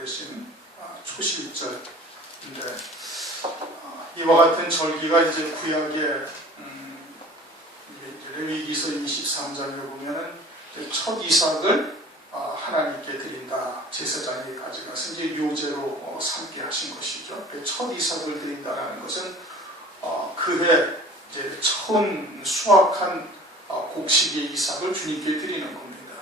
되신 초실절인데, 이와 같은 절기가 이제 구약의 레위기서 23장에 보면은 첫 이삭을 하나님께 드린다, 제사장이 가져가서 이제 요제로 삼게 하신 것이죠. 첫 이삭을 드린다라는 것은 그해 이제 처음 수확한 곡식의 이삭을 주님께 드리는 겁니다.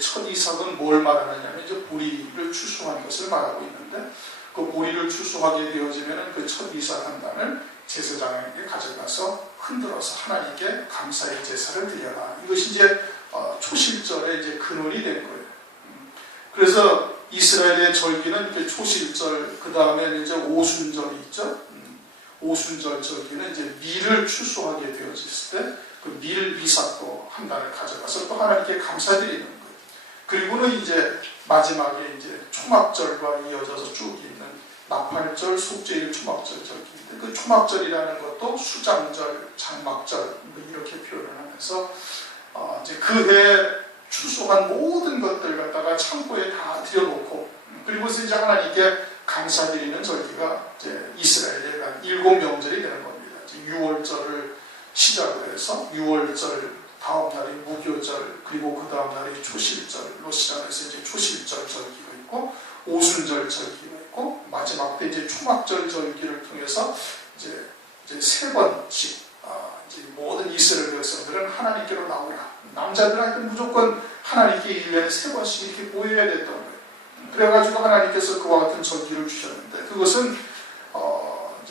첫 이삭은 뭘 말하느냐면 이제 보리를 추수한 것을 말하고 있는데, 그 보리를 추수하게 되어지면 그 첫 이삭 한 단을 제사장에게 가져가서 흔들어서 하나님께 감사의 제사를 드려라. 이것이 이제 초실절의 이제 근원이 된 거예요. 그래서 이스라엘의 절기는 이제 초실절, 그 다음에 이제 오순절이 있죠. 오순절 절기는 이제 밀을 추수하게 되어졌을 때 그 밀 이삭도 한 단을 가져가서 또 하나님께 감사드리는 거예요. 그리고는 이제 마지막에 이제 초막절과 이어져서 쭉 있는 나팔절, 속죄일 초막절 절기인데, 그 초막절이라는 것도 수장절, 장막절 이렇게 표현을 하면서 이제 그해 추수한 모든 것들 갖다가 창고에 다 들여놓고, 그리고서 이제 하나님께 감사드리는 절기가 이제 이스라엘의 7명절이 되는 겁니다. 6월절을 시작을 해서 6월절 다음 날이 무교절, 그리고 그 다음 날이 초실절로 시작해서 이제 초실절 절기가 있고, 오순절 절기가 있고, 마지막 때 이제 초막절 절기를 통해서 이제 3번씩 이제 모든 이스라엘 백성들은 하나님께로 나오라. 남자들한테 무조건 하나님께 1년에 3번씩 이렇게 모여야 됐던 거예요. 그래가지고 하나님께서 그와 같은 절기를 주셨는데, 그것은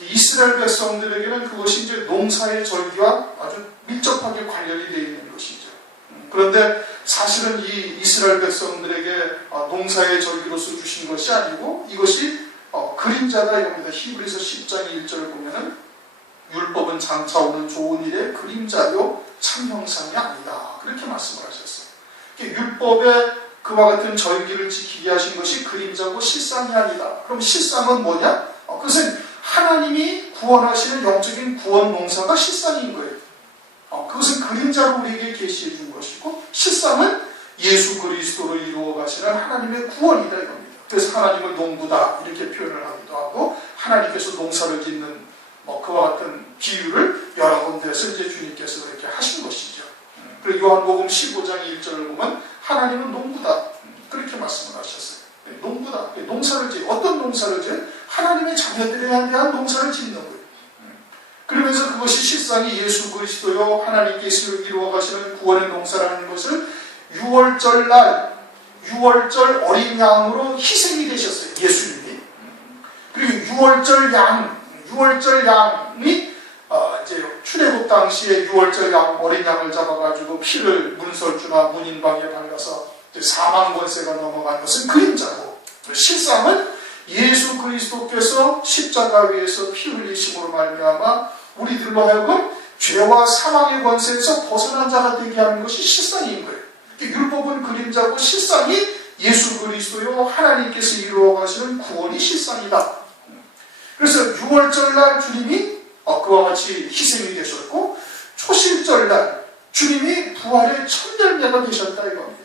이스라엘 백성들에게는 그것이 이제 농사의 절기와 아주 밀접하게 관련이 되어 있는 것이죠. 그런데 사실은 이 이스라엘 백성들에게 농사의 절기로서 주신 것이 아니고, 이것이 그림자다 이겁니다. 히브리서 10장 1절을 보면은 율법은 장차 오는 좋은 일의 그림자요 참 형상이 아니다, 그렇게 말씀을 하셨어요. 율법의 그와 같은 절기를 지키게 하신 것이 그림자고 실상이 아니다. 그럼 실상은 뭐냐? 그것은 하나님이 구원하시는 영적인 구원 농사가 실상인 거예요. 그것은 그림자로 우리에게 계시해 준 것이고, 실상은 예수 그리스도로 이루어 가시는 하나님의 구원이다 이겁니다. 그래서 하나님을 농부다 이렇게 표현을 하기도 하고, 하나님께서 농사를 짓는 그와 같은 비유를 여러 군데에서 이제 주님께서 이렇게 하신 것이죠. 그리고 요한복음 15장 1절을 보면 하나님은 농부다 그렇게 말씀을 하셨어요. 농부다. 농사를 짓, 어떤 농사를 짓? 하나님의 자녀들에 대한 농사를 짓는 거예요. 그러면서 그것이 실상이 예수 그리스도요 하나님께서 이루어 가시는 구원의 농사라는 것을 6월절 날 6월절 어린 양으로 희생이 되셨어요. 예수님이. 그리고 6월절 양이 이제 출애굽 당시에 6월절 양 어린 양을 잡아가지고 피를 문설주나 문인방에 발라서 사망 권세가 넘어간 것은 그림자고, 실상은 예수 그리스도께서 십자가 위에서 피 흘리심으로 말미암아 우리들로 하여금 죄와 사망의 권세에서 벗어난 자가 되게 하는 것이 실상인 거예요. 율법은 그림자고, 실상이 예수 그리스도요 하나님께서 이루어 가시는 구원이 실상이다. 그래서 6월절 날 주님이 그와 같이 희생이 되셨고, 초실절 날 주님이 부활의 첫 열매가 되셨다 이겁니다.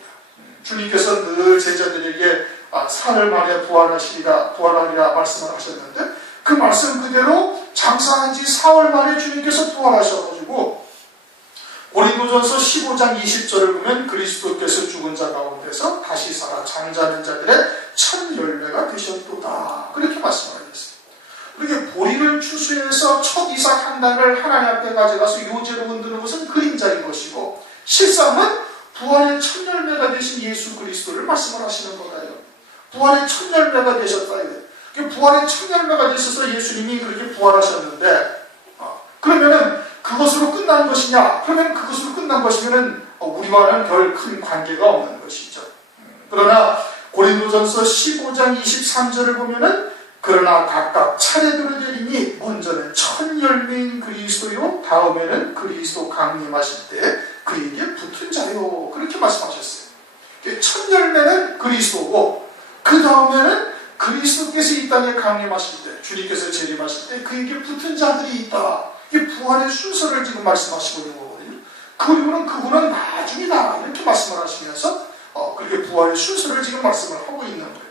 주님께서 늘 제자들에게 사흘 만에 부활하리라 말씀을 하셨는데, 그 말씀 그대로 장사한 지 4월 만에 주님께서 부활하셔가지고, 고린도전서 15장 20절을 보면 그리스도께서 죽은 자 가운데서 다시 살아 잠자는 자들의 첫 열매가 되셨도다 그렇게 말씀하셨어요. 그렇게 보리를 추수해서 첫 이삭 한 단을 하나님 앞에 가져가서 요제로 흔드는 것은 그림자인 것이고, 실상은 부활의 첫 열매가 되신 예수 그리스도를 말씀을 하시는 거예요. 부활의 첫 열매가 되셨다. 부활의 첫 열매가 되셔서 예수님이 그렇게 부활하셨는데, 그러면은 그것으로 끝난 것이냐? 그러면 그것으로 끝난 것이면은 우리와는 별 큰 관계가 없는 것이죠. 그러나 고린도전서 15장 23절을 보면은 그러나 각각 차례대로 되리니 먼저는 첫 열매인 그리스도요 다음에는 그리스도 강림하실 때 그에게 붙은 자요 그렇게 말씀하셨어요. 첫 열매는 그리스도고, 그 다음에는 그리스도께서 이 땅에 강림하실 때, 주님께서 재림하실 때 그에게 붙은 자들이 있다. 이게 부활의 순서를 지금 말씀하시고 있는 거거든요. 그리고는 그분은 나중이다 이렇게 말씀을 하시면서 그렇게 부활의 순서를 지금 말씀을 하고 있는 거예요.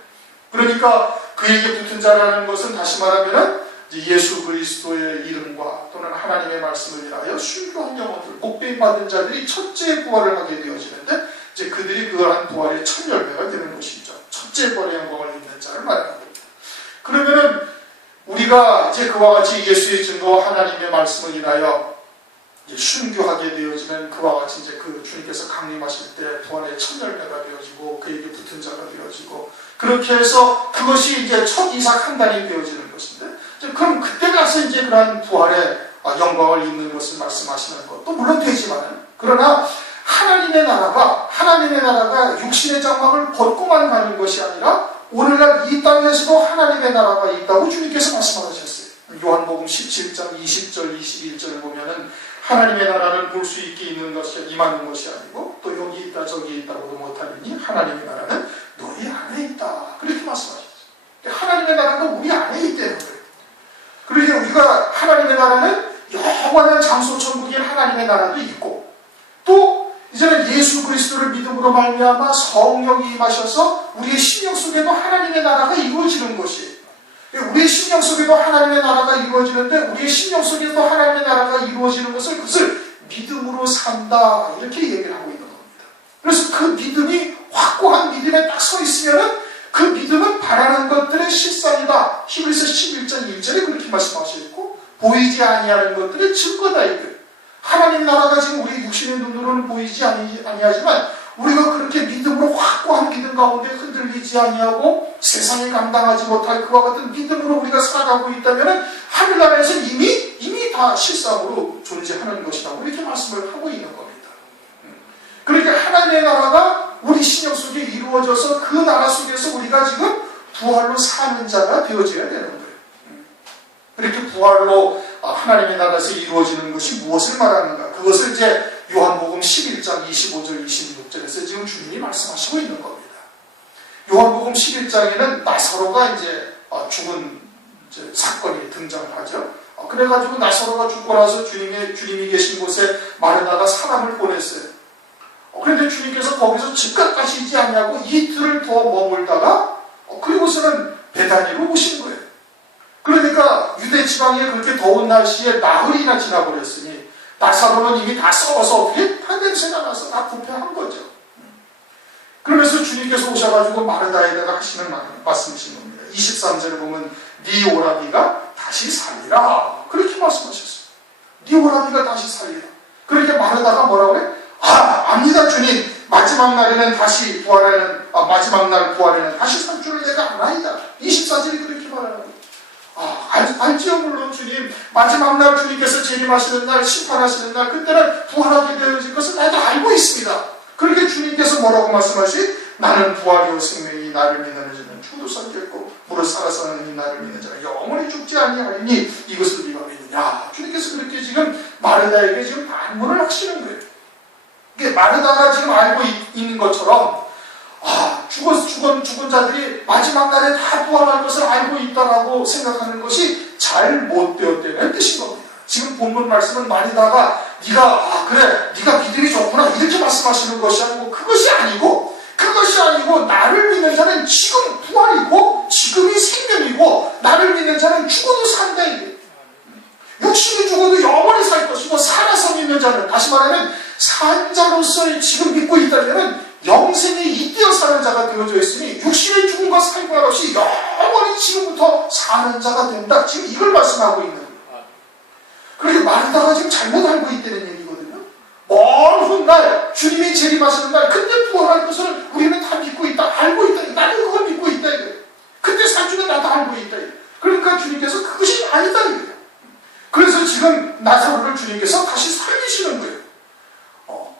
그러니까 그에게 붙은 자라는 것은 다시 말하면 예수 그리스도의 이름과 또는 하나님의 말씀을 인하여 순교한 영혼들, 복된 받은 자들이 첫째 부활을 하게 되어지는데 이제 그들이 그러한 부활의 첫 열매가 되는 것이죠. 첫째 부활의 영광을 입는 자를 말하는 겁니다. 그러면은 우리가 이제 그와 같이 예수의 증거와 하나님의 말씀을 인하여 이제 순교하게 되어지는 그와 같이 이제 그 주님께서 강림하실 때 부활의 첫 열매가 되어지고 그에게 붙은 자가 되어지고 그렇게 해서 그것이 이제 첫 이삭 한 단이 되어지는 것인데 그럼 그때 가서 이제 그러한 부활의 영광을 입는 것을 말씀하시는 것도 물론 되지만 그러나 하나님의 나라가 육신의 장막을 벗고만 가는 것이 아니라 오늘날 이 땅에서도 하나님의 나라가 있다고 주님께서 말씀하셨어요. 요한복음 17장 20절 21절을 보면은 하나님의 나라는 볼 수 있게 있는 것이 임하는 것이 아니고 또 여기 있다 저기 있다고도 못하니 하나님의 나라는 너희 안에 있다. 그렇게 말씀하셨어요. 하나님의 나라가 우리 안에 있다는 거예요. 그러니까 우리가 하나님의 나라는 영원한 장소 천국인 하나님의 나라도 있고 또 이제는 예수 그리스도를 믿음으로 말미암아 성령이 임하셔서 우리의 심령 속에도 하나님의 나라가 이루어지는 것이에요. 우리의 심령 속에도 하나님의 나라가 이루어지는데 우리의 심령 속에도 하나님의 나라가 이루어지는 것을 그것을 믿음으로 산다 이렇게 얘기를 하고 있는 겁니다. 그래서 그 믿음이 확고한 믿음에 딱 서 있으면은 그 믿음은 바라는 것들의 실상이다. 히브리서 11장 1절에 그렇게 말씀하셨고 보이지 아니하는 것들의 증거다 이거예요. 하나님 나라가 지금 우리 육신의 눈으로는 보이지 아니하지만 우리가 그렇게 믿음으로 확고한 믿음 가운데 흔들리지 아니하고 세상에 감당하지 못할 그와 같은 믿음으로 우리가 살아가고 있다면 하늘나라에서 이미 다 실상으로 존재하는 것이라고 이렇게 말씀을 하고 있는 겁니다. 그러니까 하나님의 나라가 우리 신영 속에 이루어져서 그 나라 속에서 우리가 지금 부활로 사는 자가 되어져야 되는 거예요. 그렇게 부활로 하나님의 나라에서 이루어지는 것이 무엇을 말하는가? 그것을 이제 요한복음 11장 25절 26절에서 지금 주님이 말씀하시고 있는 겁니다. 요한복음 11장에는 나사로가 이제 죽은 이제 사건이 등장하죠. 그래가지고 나사로가 죽고 나서 주님이 계신 곳에 마르다가 사람을 보냈어요. 그런데 주님께서 거기서 즉각 가시지 않냐고 이틀을 더 머물다가 그리고서는 베다니로 오신 거예요. 그러니까 유대 지방에 그렇게 더운 날씨에 나흘이나 지나버렸으니 나사로는 이미 다 썩어서 어떻게 다 냄새가 나서 다 부패한 거죠. 그러면서 주님께서 오셔가지고 마르다에다가 하시는 말씀이신 겁니다. 23절에 보면 네 오라비가 다시 살리라 그렇게 말씀하셨어요. 네 오라비가 다시 살리라. 그러니까 마르다가 뭐라고 그래? 압니다 주님. 마지막 날에는 다시 부활하는 마지막 날 부활에는 다시 살 줄을 내가 아나이다. 24절이 그렇게 말하는 거예요. 알지요 물론 주님. 마지막 날 주님께서 재림하시는 날 심판하시는 날 그때는 부활하게 되어질 것을 나도 알고 있습니다. 그렇게 주님께서 뭐라고 말씀하시? 나는 부활이요 생명이 나를 믿는 자는 죽어도 살겠고 무릇 살아서는 이 나를 믿는 자는 영원히 죽지 아니하리니 이것을 네가 믿느냐. 주님께서 그렇게 지금 마르다에게 지금 반문을 하시는 거예요. 이게 마르다가 지금 알고 있는 것처럼 죽은 자들이 마지막 날에 다 부활할 것을 알고 있다라고 생각하는 것이 잘못되었다는 뜻인 겁니다. 지금 본문 말씀은 마르다가 네가 믿음이 좋구나 이렇게 말씀하시는 것이 아니고 그것이 아니고 나를 믿는 자는 지금 부활이고 지금이 생명이고 나를 믿는 자는 죽어도 산다 이게. 육신이 죽어도 영원히 살 것이고 살아서 믿는 자는 다시 말하면 산 자로서 지금 믿고 있다면 영생에 잇대어 사는 자가 되어져 있으니 육신의 죽음과 살과 없이 영원히 지금부터 사는 자가 된다. 지금 이걸 말씀하고 있는 거예요. 그렇게 마르다가 지금 잘못 알고 있다는 얘기거든요. 먼 훗날 주님이 재림하시는 날 그때 부활할 것을 우리는 다 믿고 있다. 알고 있다. 나도 그걸 믿고 있다. 그때 살 줄은 나도 알고 있다. 그러니까 주님께서 그것이 아니다. 그래서 지금 나사로를 주님께서 다시 살리시는 거예요.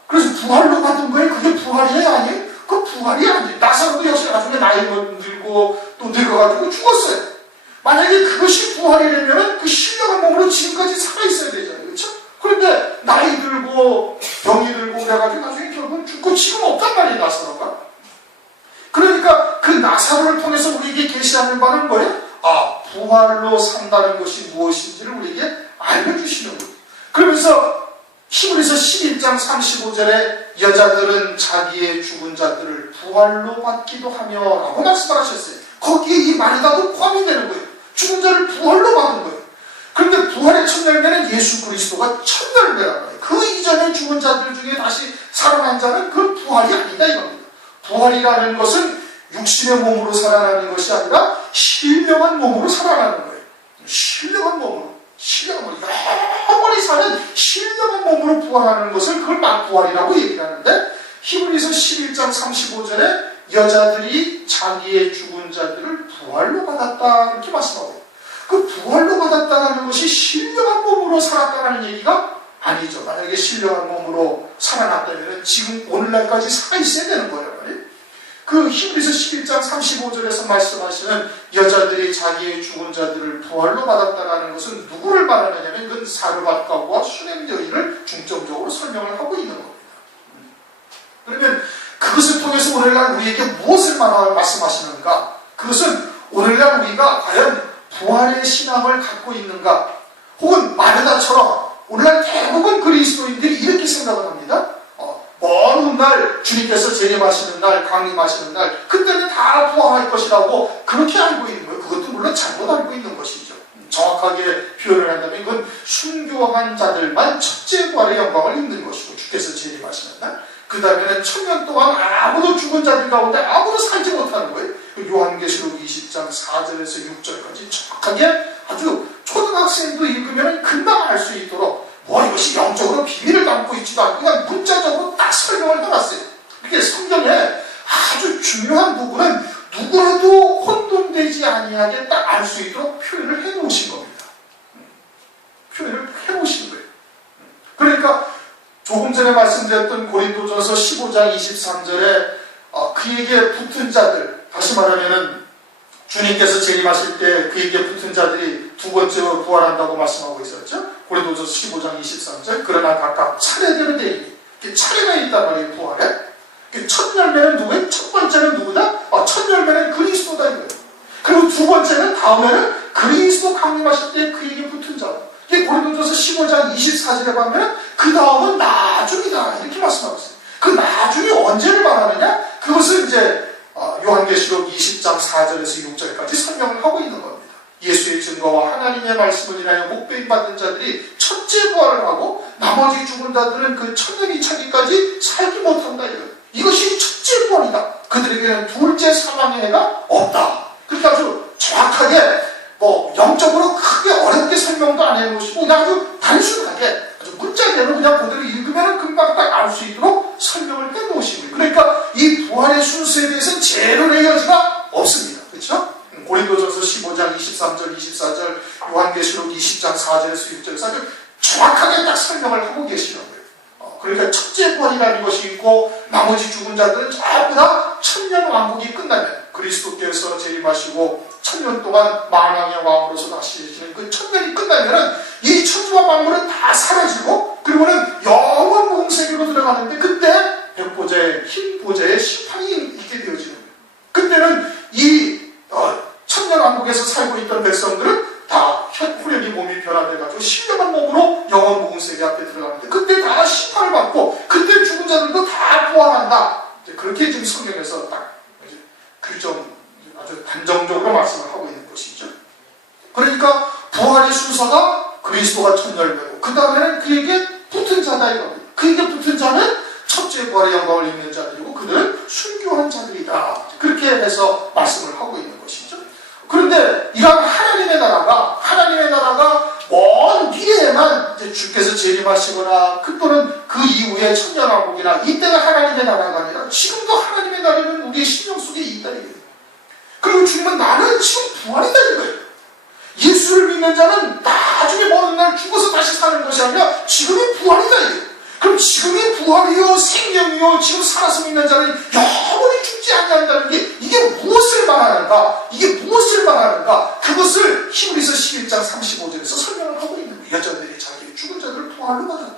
그래서 부활로 받은 거예요. 그게 부활이에요? 아니에요? 그 부활이 아니에요. 나사로도 역시 나중에 나이가 들고 또 늙어가지고 죽었어요. 만약에 그것이 부활이라면 그 신령한 몸으로 지금까지 살아있어야 되잖아요. 그렇죠? 그런데 나이 들고 병이 들고 그래가지고 나중에 결국은 죽고 지금 없단 말이에요. 나사로가. 그러니까 그 나사로를 통해서 우리에게 계시하는 바는 뭐예요? 부활로 산다는 것이 무엇인지를 우리에게 알려주시는 거예요. 그러면서 히브리서 11장 35절에 여자들은 자기의 죽은 자들을 부활로 받기도 하며 라고 말씀을 하셨어요. 거기에 이 마르다도 포함이 되는 거예요. 죽은 자를 부활로 받은 거예요. 그런데 부활의 첫 열매는 예수 그리스도가 첫 열매란 말이에요. 그 이전에 죽은 자들 중에 다시 살아난 자는 그건 부활이 아니다 이겁니다. 부활이라는 것은 육신의 몸으로 살아나는 것이 아니라 신령한 몸으로 살아나는 거예요. 신령한 몸으로, 영원히 사는 신령한 몸으로 부활하는 것을 그걸 막 부활이라고 얘기를 하는데, 히브리서 11장 35절에 여자들이 자기의 죽은 자들을 부활로 받았다 이렇게 말씀하고, 그 부활로 받았다는 것이 신령한 몸으로 살았다는 얘기가 아니죠. 만약에 신령한 몸으로 살아났다면 지금 오늘날까지 살아있어야 되는 거예요. 그 히브리서 11장 35절에서 말씀하시는 여자들이 자기의 죽은 자들을 부활로 받았다는 것은 누구를 말하느냐면 그건 사르밧과와 수냄 여인을 중점적으로 설명을 하고 있는 겁니다. 그러면 그것을 통해서 오늘날 우리에게 무엇을 말씀하시는가? 그것은 오늘날 우리가 과연 부활의 신앙을 갖고 있는가? 혹은 마르다처럼 오늘날 대부분 그리스도인들이 이렇게 생각을 합니다. 먼 훗날 주님께서 재림하시는 날, 강림하시는 날, 그때는 다 부활할 것이라고 그렇게 알고 있는 거예요. 그것도 물론 잘못 알고 있는 것이죠. 정확하게 표현을 한다면 그건 순교한 자들만 첫째 부활의 영광을 입는 것이고, 주께서 재림하시는 날, 그 다음에는 1000년 동안 아무도 죽은 자들 가운데 아무도 살지 못하는 거예요. 요한계시록 20장 4절에서 6절까지 정확하게 아주 초등학생도 읽으면 금방 알 수 있도록 이것이 영적으로 비밀을 담고 있지도 않고 그냥 문자적으로 딱 설명을 해놨어요. 그게 성경에 아주 중요한 부분은 누구라도 혼돈되지 아니하게 딱 알 수 있도록 표현을 해놓으신 겁니다. 표현을 해놓으신 거예요. 그러니까 조금 전에 말씀드렸던 고린도전서 15장 23절에 그에게 붙은 자들, 다시 말하면은 주님께서 재림하실 때 그에게 붙은 자들이 두 번째로 부활한다고 말씀하고 있었죠. 고린도전서 15장 23절, 그러나 각각 차례대로 되리니, 차례가 있단 말이에요. 부활에 첫 열매는 누구예요? 첫 번째는 누구다? 첫 열매는 그리스도다 이거예요. 그리고 두 번째는 다음에는 그리스도 강림하실 때 그에게 붙은 자다. 고린도전서 15장 24절에 보면 그 다음은 나중이다 이렇게 말씀하고 있어요. 그 나중이 언제를 말하느냐? 그것을 이제 요한계시록 20장 4절에서 6절까지 설명을 하고 있는 겁니다. 예수의 증거와 하나님의 말씀을 인하여 목배임 받은 자들이 첫째 부활을 하고 나머지 죽은 자들은 그 천년이 차기까지 살지 못한다. 이것이 첫째 부활이다. 그들에게는 둘째 사망의 해가 없다. 그러니까 아주 정확하게 영적으로 크게 어렵게 설명도 안 해놓으시고 그냥 아주 단순하게 아주 문자대로 그냥 그대로 읽으면 금방 딱 알 수 있도록 설명을 해놓으신 거예요. 그러니까 이 부활의 순서에 대해서는 제로의 여지가 없습니다. 그렇죠? 고린도전서 15장 23절 24절, 요한계시록 20장 4절에서 6절 4절 정확하게 딱 설명을 하고 계시는 거예요. 그러니까 첫째 부활이라는 것이 있고 나머지 죽은 자들은 전부 다 천년 왕국이 끝나면 그리스도께서 재림하시고 1000년 동안 만왕의 왕으로서 다스리시는 그 1000년이 끝나면은 이 천지와 만물은 다 사라지고 그리고는 영원 무궁세계로 들어가는데 그때 백보자의 흰 보좌의 심판이 있게 되어지는 거예요. 그때는 이 천년 왕국에서 살고 있던 백성들은 다 후련히 몸이 변화돼가지고 신령한 몸으로 영원 무궁세계 앞에 들어가는데 그때 다 심판을 받고 그때 죽은 자들도 다 부활한다. 그렇게 지금 성경에서 딱 규정 아주 단정적으로 말씀을 하고 있는 것이죠. 그러니까 부활의 순서가 그리스도가 첫 열매고 그 다음에는 그에게 붙은 자다 이겁니다. 그에게 붙은 자는 첫째 부활의 영광을 입는 자들이고 그들은 순교한 자들이다. 그렇게 해서 말씀을 하고 있는 것이죠. 그런데 이런 하나님의 나라가 먼 미래에만 이제 주께서 재림하시거나 또는 그 이후에 천년왕국이나 이때가 하나님의 나라가 아니라 지금도 하나님의 나라는 우리의 심령 속에 있다 이거예요. 그리고 주님은 나는 지금 부활이다 이거예요. 예수를 믿는 자는 나중에 먼 날 죽어서 다시 사는 것이 아니라 지금이 부활이다 이거예요. 그럼 지금이 부활이요 생명이요 지금 살아서 믿는 자는 영원히 죽지 않는다는 게 이게 무엇을 말하는가? 그것을 히브리서 11장 35절에서 설명을 하고 있는 거예요. 여자들이 자기의 죽은 자들을 부활로 받았다.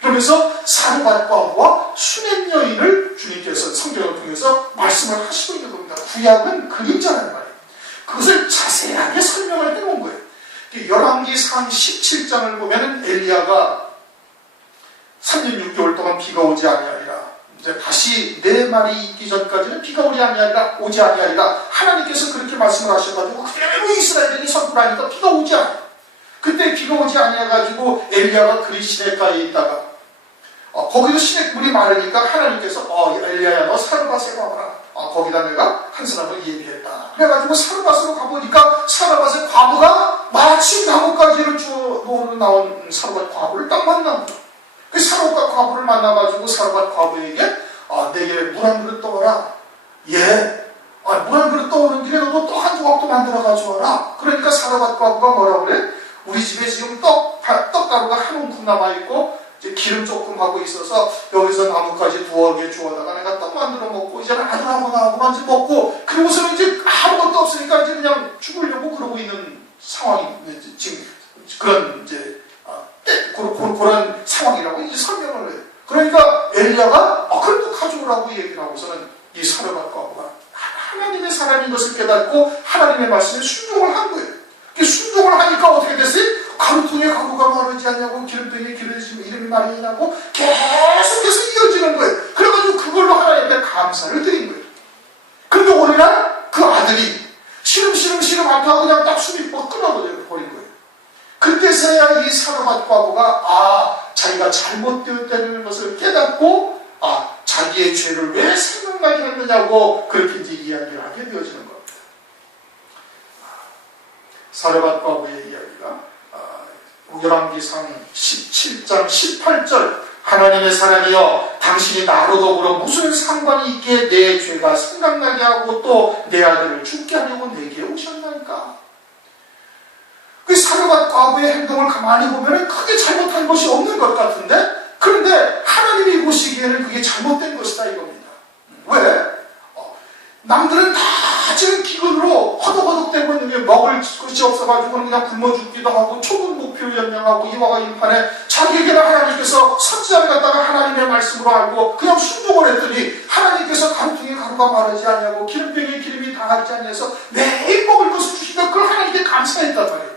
그러면서 사르밧과와 수냄 여인을 주님께서 성경을 통해서 말씀을 하시고 있는 겁니다. 구약은 그림자라는 말이에요. 그것을 자세하게 설명을 해놓은 거예요. 열왕기상 17장을 보면 엘리야가 3년 6개월 동안 비가 오지 아니하리라. 이제 다시 내 말이 있기 전까지는 비가 오지 아니하리라 하나님께서 그렇게 말씀을 하셔가지고 그대로 이스라엘이 선포하니까 비가 오지 않아요. 그때 비가 오지 아니해가지고 엘리야가 그리 시냇가에 있다가 거기도 시냇물이 마르니까 하나님께서 엘리야야 너 사르밧에 가봐라. 거기다 내가 한 사람을 예비했다. 그래가지고 사르밧으로 가보니까 사르밧의 과부가 마침 나뭇가지를 주워 놓으러 나온 사르밧 과부를 딱 만난 거야. 그 사르밧 과부를 만나가지고 사르밧 과부에게 내게 물 한 그릇 떠와라. 예. 물 한 그릇 떠오는 길에 너도 떡 한 조각도 만들어 가져와라. 그러니까 사르밧 과부가 뭐라 그래? 우리 집에 지금 떡가루가 한 움큼 남아있고 이제 기름 조금 하고 있어서 여기서 나뭇가지 두어 개 주워다가 내가 떡 만들어 먹고 이제는 아들하고 이제 먹고 그러고서는 이제 아무것도 없으니까 이제 그냥 죽으려고 그러고 있는 상황이 지금 그런 이제 그런 상황이라고 이제 설명을 해요. 그러니까 엘리야가 그래도 가져오라고 얘기를 하고서는 이 사르밧 과부가 하나님의 사람인 것을 깨닫고 하나님의 말씀에 순종을 한 거예요. 순종을 하니까 어떻게 됐어요? 가루통에 가루가 마르지 않냐고 기름통에 기름이 이름이 마르냐고 계속해서 이어지는 거예요. 그래가지고 그걸로 하나님께 감사를 드린 거예요. 그런데 오늘날 그 아들이 시름 않다고 그냥 딱 숨이 뻗 끊어버린 거예요. 그때서야 이 사르밧 과부가 자기가 잘못되었다는 것을 깨닫고 자기의 죄를 왜 생각나게 했느냐고 그렇게 이제 이야기를 하게 되어지는 겁니다. 사르밧 과부의 이야기가 열왕기상 17장 18절 하나님의 사람이여 당신이 나로 더불어 무슨 상관이 있기에 내 죄가 생각나게 하고 또 내 아들을 죽게 하려고 내게 오셨나이까. 그 사르밧 과부의 행동을 가만히 보면 크게 잘못한 것이 없는 것 같은데 그런데 하나님이 보시기에는 그게 잘못된 것이다 이겁니다. 왜? 남들은 다 지금 기근으로 허덕허덕대고 있는 게 먹을 것이 없어가지고 그냥 굶어 죽기도 하고 초분 목표를 연명하고 이와가 인판에 자기에게는 하나님께서 선지자를 갖다가 하나님의 말씀으로 알고 그냥 순종을 했더니 하나님께서 가루통에 가루가 마르지 않냐고 기름병에 기름이 당하지 않냐서 매일 먹을 것을 주시면 그걸 하나님께 감사했단 말이에요.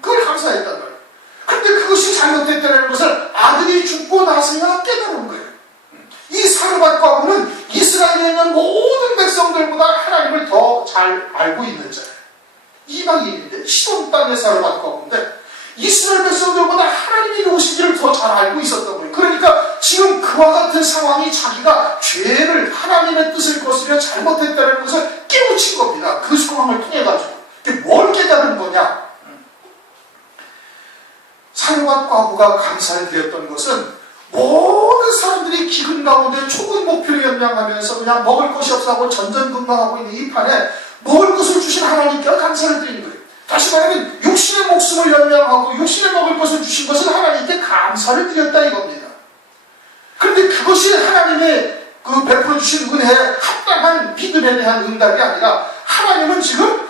그걸 감사했단 말이에요. 그런데 그것이 잘못됐다는 것을 아들이 죽고 나서야 깨달은 거예요. 이 사르밧 과부는 이스라엘에 있는 모든 백성들보다 하나님을 더 잘 알고 있는 자예요. 이방인인데 시돈 땅의 사르밧 과부인데 이스라엘 백성들보다 하나님이 오시기를 더 잘 알고 있었던 거예요. 그러니까 지금 그와 같은 상황이 자기가 죄를 하나님의 뜻을 거스려 잘못했다는 것을 깨우친 겁니다. 그 상황을 통해 가지고 뭘 깨달은 거냐? 사르밧 과부가 감사를 드렸던 것은 모든 사람들이 기근 가운데 초근 목표를 연명하면서 그냥 먹을 것이 없어하고 전전긍긍하고 있는 이 판에 먹을 것을 주신 하나님께 감사를 드리는 거예요. 다시 말하면 육신의 목숨을 연명하고 육신의 먹을 것을 주신 것은 하나님께 감사를 드렸다 이겁니다. 그런데 그것이 하나님의 그 베풀어 주신 은혜에 합당한 믿음에 대한 응답이 아니라 하나님은 지금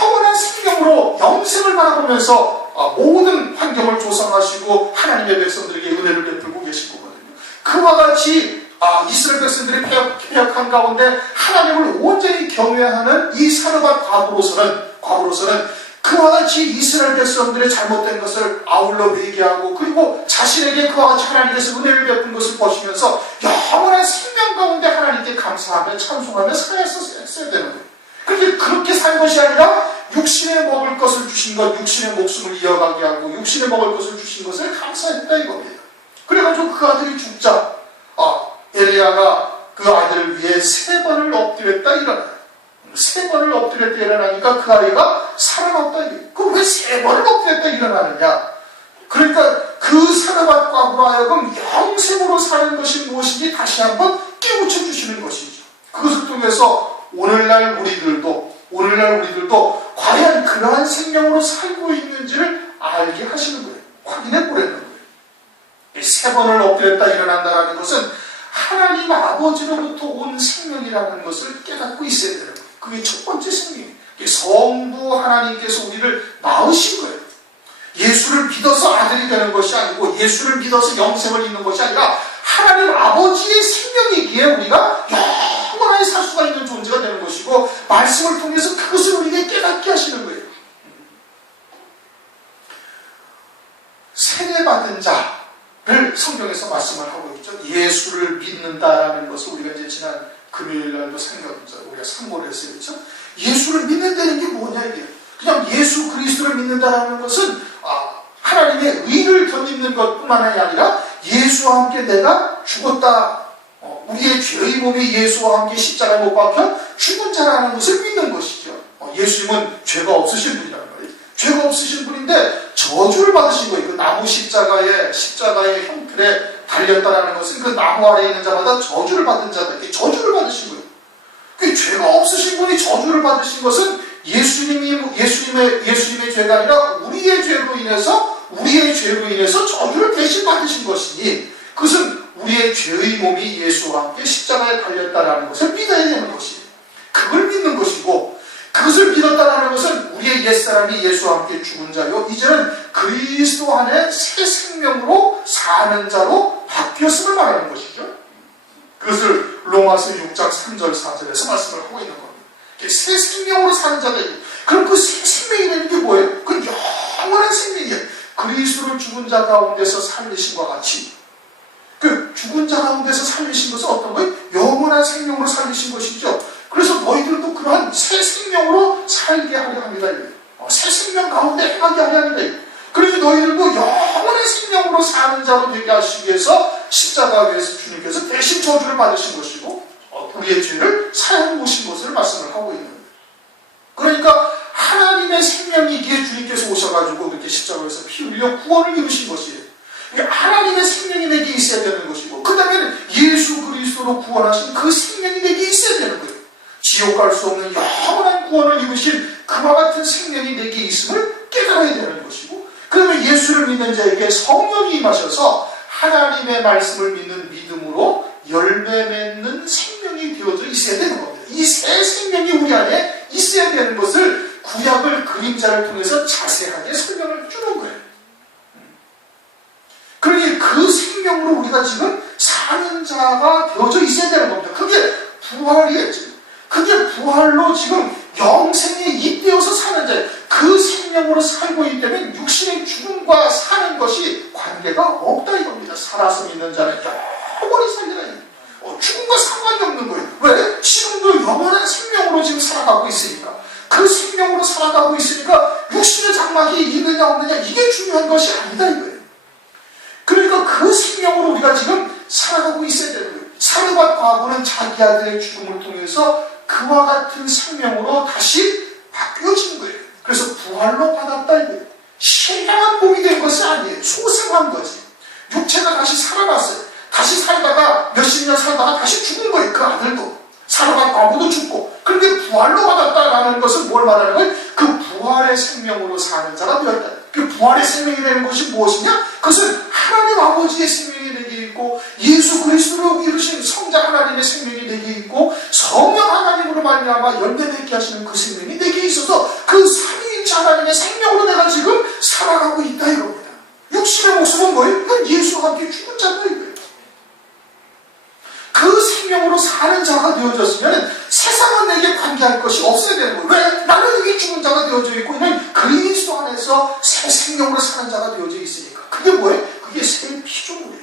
영원한 생명으로 영생을 바라보면서 모든 환경을 조성하시고 하나님의 백성들에게 은혜를 베풀고 계신 거거든요. 그와 같이 이스라엘 백성들이 패역한 가운데 하나님을 온전히 경외하는 이 사르밧 과부로서는 그와 같이 이스라엘 백성들의 잘못된 것을 아울러 회개하고 그리고 자신에게 그와 같이 하나님께서 은혜를 베푼 것을 보시면서 영원한 생명 가운데 하나님께 감사하며 찬송하며 살았어야 되는 거예요. 그런데 그렇게 산 것이 아니라 육신에 먹을 것을 주신 것, 육신의 목숨을 이어가게 하고 육신에 먹을 것을 주신 것을 감사했다 이겁니다. 그래가지고 그 아들이 죽자 엘리야가 그 아들을 위해 3번을 엎드렸다 일어나요. 3번을 엎드렸다 일어나니까 그 아이가 살아났다. 그럼 왜 3번을 엎드렸다 일어나느냐? 그러니까 그 사르밧 과부로 하여금 영생으로 사는 것이 무엇인지 다시 한번 깨우쳐 주시는 것이죠. 그것을 통해서 오늘날 우리들도 과연 그러한 생명으로 살고 있는지를 알게 하시는 거예요. 확인해 보라는 거예요. 3번을 엎드렸다 일어난다는 것은 하나님 아버지로부터 온 생명이라는 것을 깨닫고 있어야 되는 거예요. 그게 첫 번째 생명이에요. 성부 하나님께서 우리를 낳으신 거예요. 예수를 믿어서 아들이 되는 것이 아니고 예수를 믿어서 영생을 잇는 것이 아니라 하나님 아버지의 생명이기에 우리가 영원하게 살 수가 있는 존재가 되는 것이고 말씀을 통해서 그것을 우리에게 깨닫게 하시는 거예요. 세례받은 자, 성경에서 말씀을 하고 있죠. 예수를 믿는다라는 것을 우리가 이제 지난 금요일 날도 우리가 상고를 했어요. 그렇죠? 예수를 믿는다는 게 뭐냐 이게. 그냥 예수 그리스도를 믿는다라는 것은 하나님의 의를 덧입는 것뿐만 아니라 예수와 함께 내가 죽었다. 우리의 죄의 몸이 예수와 함께 십자가에 못 박혀 죽은 자라는 것을 믿는 것이죠. 예수님은 죄가 없으신 분이라는 거예요. 죄가 없으신 분인데 저주를 받으신 거예요. 그 나무 십자가의 형틀에 달렸다라는 것은 그 나무 아래에 있는 자마다 저주를 받은 자다. 저주를 받으신 거예요. 그 죄가 없으신 분이 저주를 받으신 것은 예수님의 죄가 아니라 우리의 죄로 인해서 저주를 대신 받으신 것이니 그것은 우리의 죄의 몸이 예수와 함께 십자가에 달렸다라는 것을 믿어야 되는 것이에요. 그걸 믿는 것이고 그것을 믿었다라는 것은 우리의 옛사람이 예수와 함께 죽은 자요 이제는 그리스도 안에 새 생명으로 사는 자로 바뀌었음을 말하는 것이죠. 그것을 로마서 6장 3절 4절에서 말씀을 하고 있는 겁니다. 새 생명으로 사는 자다. 그럼 그 새 생명이라는 게 뭐예요? 그 영원한 생명이에요. 그리스도를 죽은 자 가운데서 살리심과 같이 그 죽은 자 가운데서 살리신 것은 어떤 거예요? 영원한 생명으로 살리신 것이죠. 그래서 너희들도 그러한 새 생명으로 살게 하려 합니다. 새 생명 가운데 행하게 하려 합니다. 그래서 너희들도 영원한 생명으로 사는 자로 되게 하시기 위해서 십자가에서 주님께서 대신 저주를 받으신 것이고 우리의 죄를 사하여 오신 것을 말씀을 하고 있는 거예요. 그러니까 하나님의 생명이기에 주님께서 오셔가지고 그렇게 십자가에서 피 흘려 구원을 이루신 것이에요. 하나님의 생명이 내게 있어야 되는 것이고 그 다음에는 예수 그리스도로 구원하신 그 생명이 내게 있어야 되는 거예요. 지옥 갈 수 없는 영원한 구원을 이루신 그와 같은 생명이 내게 있음을 깨달아야 되는 것이고 그러면 예수를 믿는 자에게 성령이 임하셔서 하나님의 말씀을 믿는 믿음으로 열매 맺는 생명이 되어져 있어야 되는 겁니다. 이 새 생명이 우리 안에 있어야 되는 것을 구약을 그림자를 통해서 자세하게 설명을 주는 거예요. 그러니 그 생명으로 우리가 지금 사는 자가 되어져 있어야 되는 겁니다. 그게 부활이에요. 그게 부활로 지금 영생에 입되어서 사는 자예요. 그 생명으로 살고 있기 때문에 육신의 죽음과 사는 것이 관계가 없다 이겁니다. 살아서 믿는 자는 영원히 살리라. 죽음과 상관이 없는 거예요. 왜? 지금도 영원한 생명으로 지금 살아가고 있으니까. 그 생명으로 살아가고 있으니까 육신의 장막이 있느냐 없느냐 이게 중요한 것이 아니다 이거예요. 그러니까 그 생명으로 우리가 지금 살아가고 있어야 되는 거예요. 사르밧 과부는 자기 아들의 죽음을 통해서 그와 같은 생명으로 다시 바뀌어진 거예요. 그래서 부활로 받았다 이거예요. 신령한 몸이 된 것이 아니에요. 소생한 거지. 육체가 다시 살아났어요. 다시 살다가 몇십 년 살다가 다시 죽은 거예요. 그 아들도. 사르밧 과부도 죽고. 그런데 부활로 받았다라는 것은 뭘 말하는 거예요? 그 부활의 생명으로 사는 자가 되었다. 그 부활의 생명이라는 것이 무엇이냐? 그것은 하나님 아버지의 생명이 내게 있고 예수 그리스도로 이루신 성자 하나님의 생명이 내게 있고 성령 하나님으로 말미암아 열매 맺게 하시는 그 생명이 내게 있어서 그 삼위일체 하나님의 생명으로 내가 지금 살아가고 있다 이겁니다. 육신의 모습은 뭐예요? 그건 예수와 함께 죽은 자다 이거예요. 그 생명으로 사는 자가 되어졌으면 세상은 내게 관계할 것이 없어야 되는 거예요. 왜? 나는 여기 죽은 자가 되어져 있고 이는 그리스도 안에서 새 생명으로 사는 자가 되어져 있으니까. 그게 뭐예요? 그게 새 피조물이에요.